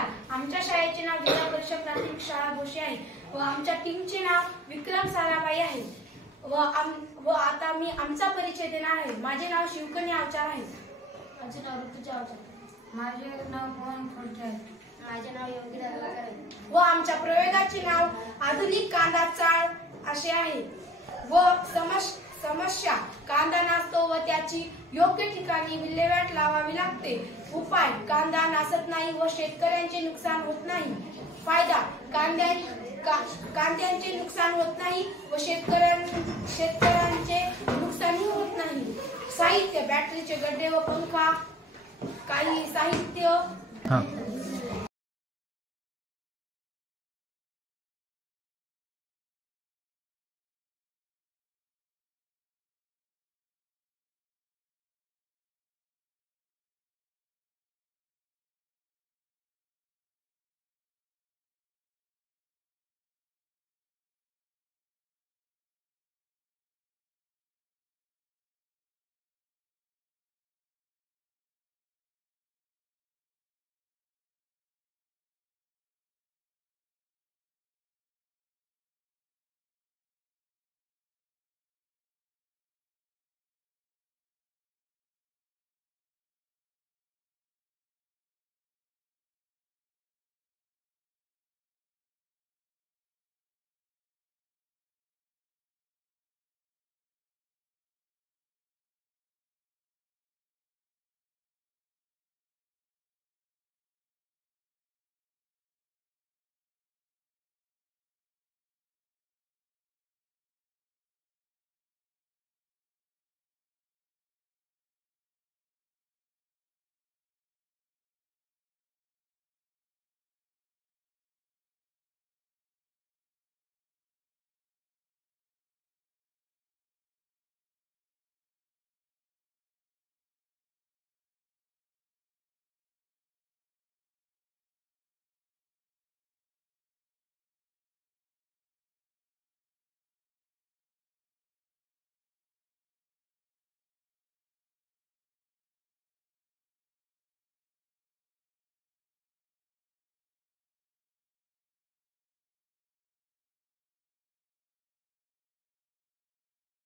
नमस्कार. आमच्या शाळेचे नाव जिल्हा परिषद प्राथमिक शाळा भोशी आहे व आमच्या टीमचे नाव विक्रम साराबाई आहे व आता मी आमचा परिचय देणार आहे. माझे नाव शिवकन्या अवचार आहे. माझे नाव ऋतुजा अवचार. माझे नाव पवन फडके आहे. माझे नाव योगिता अवचार आहे. व आमच्या प्रयोगाचे नाव आधुनिक कांदा चाळ असे आहे. व समस्या कांदा नासतो व त्याची योग्य ठिकाणी विल्हेवाट लावावी लागते. उपाय कांदा नासत नाही व शेतकऱ्यांचे नुकसान होत नाही. फायदा कांद्यांचे नुकसान होत नाही व शेतकऱ्यांचे नुकसानही होत नाही. साहित्य बॅटरीचे गड्डे व पंखा काही साहित्य